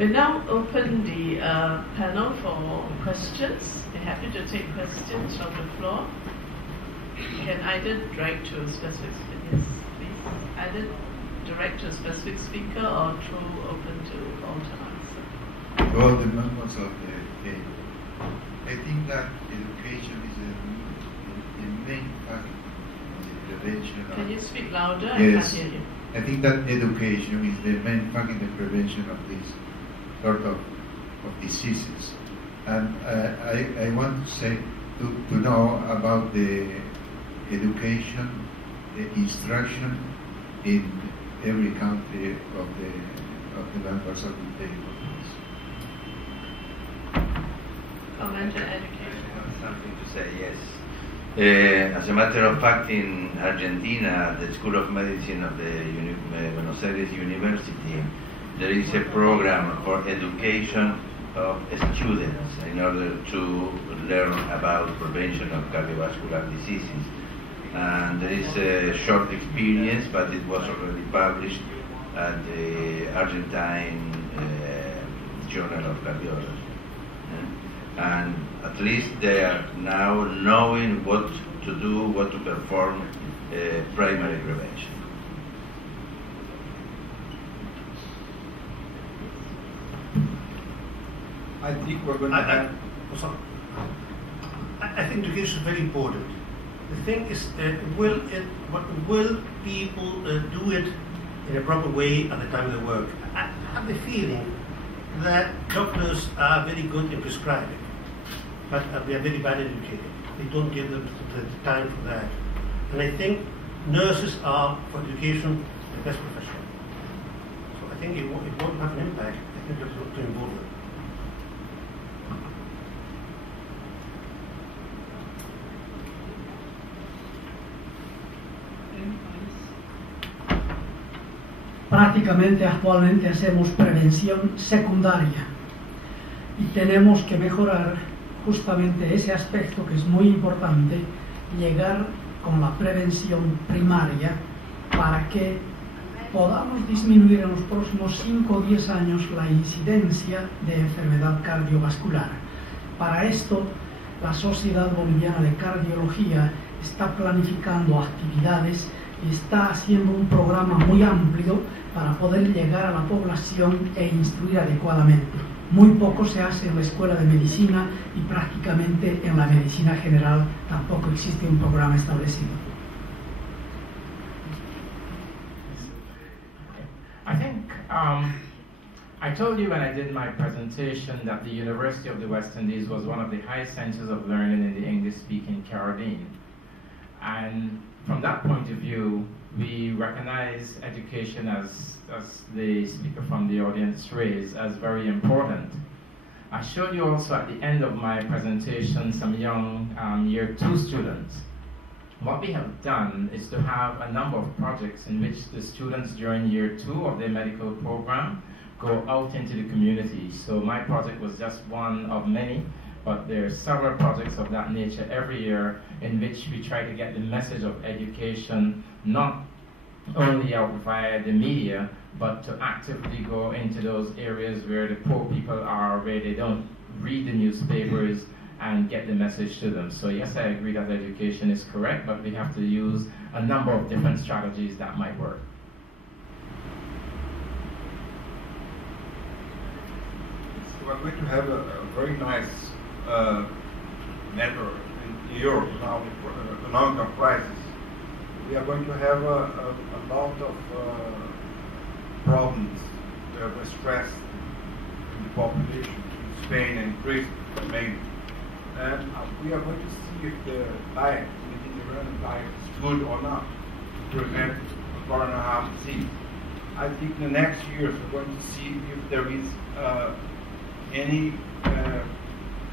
We now open the panel for questions. We're happy to take questions from the floor. You can either direct to a specific speaker, either direct to a specific speaker or through open to all to answer. Well, the members of the I think that education is the main factor in the prevention. Can you speak louder? Yes. I can't hear you. I think that education is the main factor in the prevention of this sort of diseases. And I want to say to know about the education, the instruction in every country of the members of the table. Comment on education. I have something to say, yes. As a matter of fact, in Argentina, the School of Medicine of the Buenos Aires University, there is a program for education of students in order to learn about prevention of cardiovascular diseases. And there is a short experience, but it was already published at the Argentine Journal of Cardiology. And at least they are now knowing what to do, what to perform primary prevention. I think we're going to have... I think education is very important. The thing is, will people do it in a proper way at the time of the work? I have the feeling that doctors are very good in prescribing, but they are very bad educated. They don't give them the time for that. And I think nurses are, for education, the best profession. So I think it won't have an impact. I think it's to involve them. Prácticamente actualmente hacemos prevención secundaria y tenemos que mejorar justamente ese aspecto que es muy importante, llegar con la prevención primaria para que podamos disminuir en los próximos 5 o 10 años la incidencia de enfermedad cardiovascular. Para esto, la Sociedad Boliviana de Cardiología está planificando actividades y está haciendo un programa muy amplio para poder llegar a la población e instruir adecuadamente. Muy poco se hace en la escuela de medicina y prácticamente en la medicina general tampoco existe un programa establecido. I think I told you when I did my presentation that the University of the West Indies was one of the highest centers of learning in the English-speaking Caribbean. And from that point of view, we recognize education, as the speaker from the audience raised, as very important. I showed you also at the end of my presentation some young Year 2 students. What we have done is to have a number of projects in which the students during Year 2 of their medical program go out into the community. So my project was just one of many, but there are several projects of that nature every year in which we try to get the message of education not only out via the media, but to actively go into those areas where the poor people are, where they don't read the newspapers, and get the message to them. So yes, I agree that education is correct, but we have to use a number of different strategies that might work. We're going to have a very nice network in Europe now, the economic crisis. We are going to have a lot of problems with stress in the population in Spain and Greece mainly. And we are going to see if the diet, the Mediterranean diet, is good or not to prevent coronary disease. I think in the next years we're going to see if there is any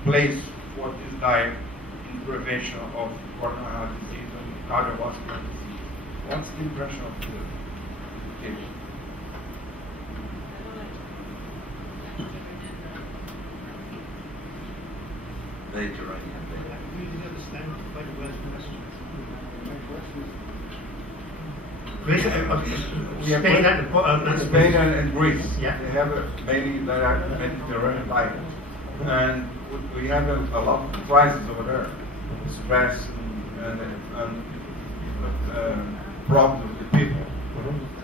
place for this diet in prevention of coronary disease and cardiovascular disease. What's the impression of the education? Later on. I really understand quite well the question. My question is, Spain and Greece. Yeah. They have mainly Mediterranean diet, and we have a lot of crises over there, stress and problems with the people.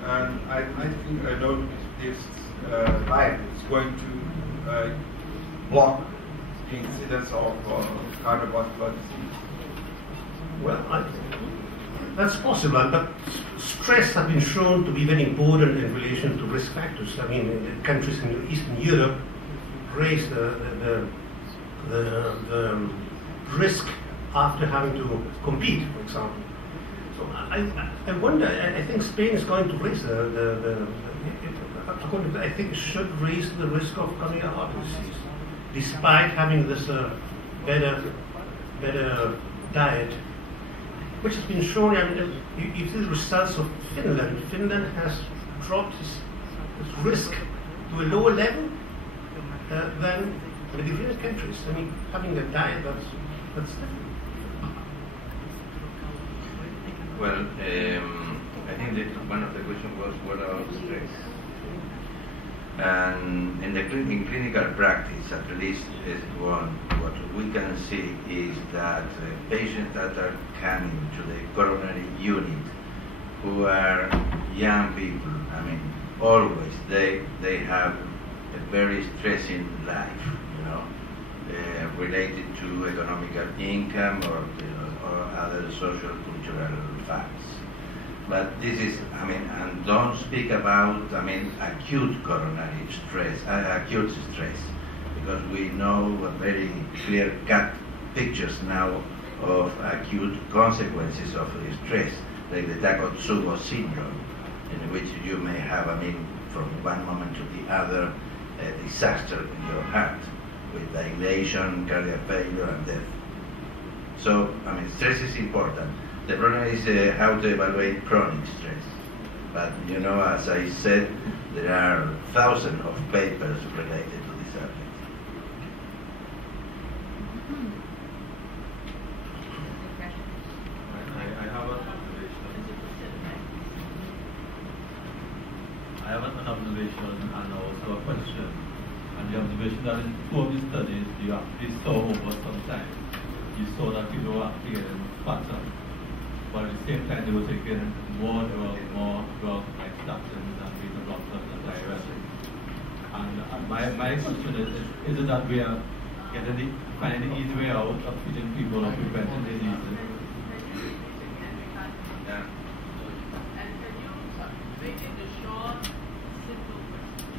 And I think I know this diet is going to block the incidence of cardiovascular disease. Well, that's possible, but stress has been shown to be very important in relation to risk factors. I mean, countries in Eastern Europe raise the risk after having to compete, for example. So I wonder, I think Spain is going to raise I think it should raise the risk of coronary heart disease, despite having this better diet, which has been shown. I mean, you see the results of Finland. Finland has dropped its risk to a lower level than Mediterranean countries. I mean, having a diet that's different. Well, I think that one of the questions was what about stress? And in clinical practice, at least what we can see is that patients that are coming to the coronary unit who are young people, I mean, always they have a very stressing life, you know, related to economical income or other social cultural facts. But this is, I mean, and don't speak about, I mean, acute coronary stress, acute stress, because we know very clear-cut pictures now of acute consequences of stress, like the Takotsubo syndrome, in which you may have, I mean, from one moment to the other, a disaster in your heart, with dilation, cardiac failure, and death. So, I mean, stress is important. The problem is how to evaluate chronic stress. But, you know, as I said, there are thousands of papers related to this subject. I have an observation and also a question. And the observation that in two of the studies you actually saw over some time, you saw that people were actually getting fatter. But at the same time, they were taking more drugs like statins and beta blockers and diuretics. And my question is it that we are finding the easy way out of treating people or preventing diseases? Yeah. And can you make it a short, simple question?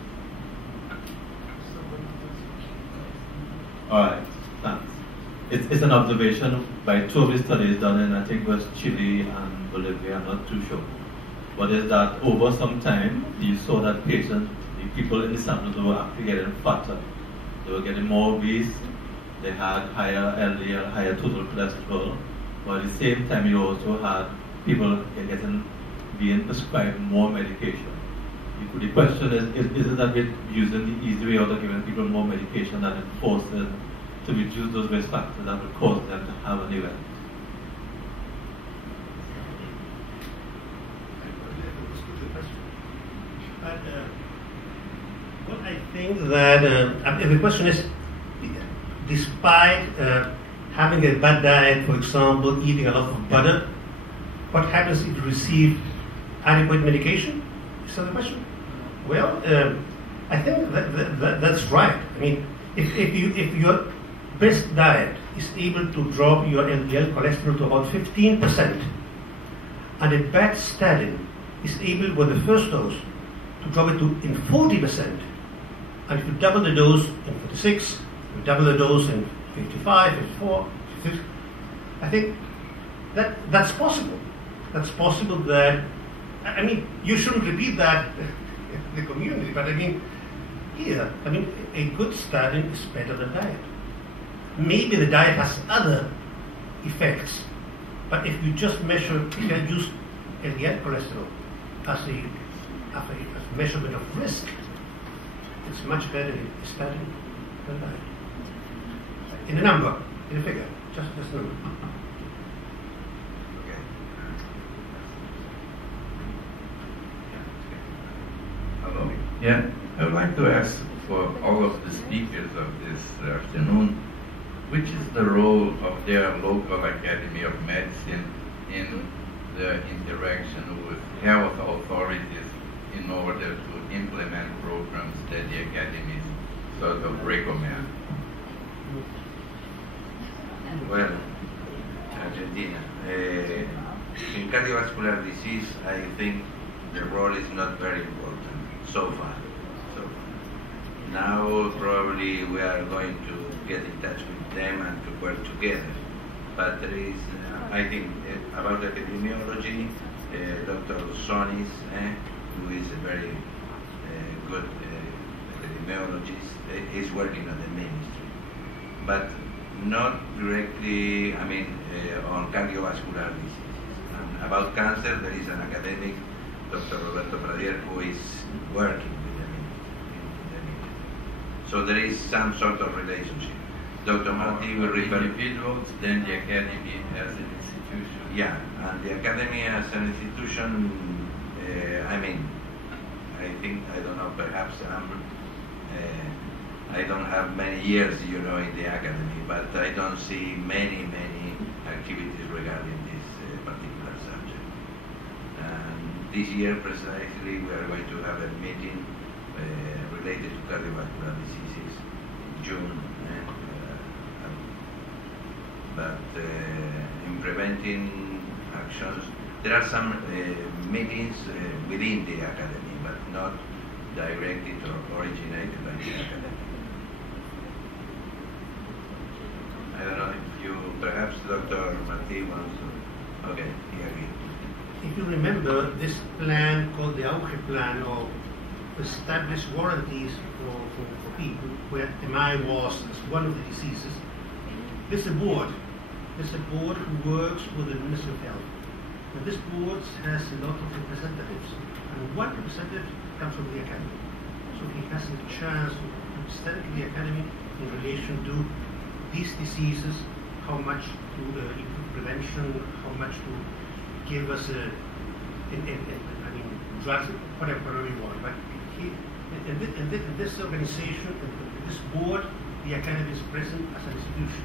All right, thanks. It's an observation by two of the studies done in, I think it was Chile and Bolivia, I'm not too sure. But is that over some time, you saw that patients, the people in the samples were actually getting fatter. They were getting more obese, they had higher LDL, higher total cholesterol, but at the same time you also had people being prescribed more medication. The question is it that we're using the easy way out of giving people more medication that it forces to reduce those risk factors that would cause them to have an event? Well, I think that the question is, despite having a bad diet, for example, eating a lot of butter, what happens if you receive adequate medication? Is that the question? Well, I think that's right. I mean, if your best diet is able to drop your LDL cholesterol to about 15%, and a bad statin is able, with the first dose, to drop it in 40%, and if you double the dose in 46, you double the dose in 55, 54, 56, I think that's possible. That's possible that, I mean, you shouldn't repeat that in the community, but I mean, here, I mean, a good statin is better than diet. Maybe the diet has other effects, but if you just measure, if you use LDL cholesterol as a measurement of risk, it's much better in statin than diet. In a number, in a figure, just a number. Okay. Yeah, I would like to ask for all of the speakers of this afternoon, which is the role of their local Academy of Medicine in the interaction with health authorities in order to implement programs that the academies sort of recommend? Well, Argentina. In cardiovascular disease, I think the role is not very important so far. Now probably we are going to get in touch with them and to work together. But there is, I think, about epidemiology, Dr. Sonis, who is a very good epidemiologist, is working at the ministry. But not directly, on cardiovascular diseases. And about cancer, there is an academic, Dr. Roberto Pradier, who is working with the ministry. So there is some sort of relationship. Dr. Marti will refer individuals, then the academy as an institution. Yeah, and the academy as an institution, I think, I don't know, perhaps I don't have many years, in the academy, but I don't see many activities regarding this particular subject. And this year, precisely, we are going to have a meeting related to cardiovascular diseases in June. But in preventing actions, there are some meetings within the academy, but not directed or originated by the academy. I don't know if you, perhaps Dr. Marti wants to, okay, he agreed. If you remember, this plan called the Auge Plan, or established warranties for people where MI was one of the diseases, there's a board. There's a board who works with the Ministry of Health. And this board has a lot of representatives. And one representative comes from the academy. So he has a chance to represent the academy in relation to these diseases, how much to improve prevention, how much to give us drugs, whatever we want. But in this organization, in this board, the academy is present as an institution.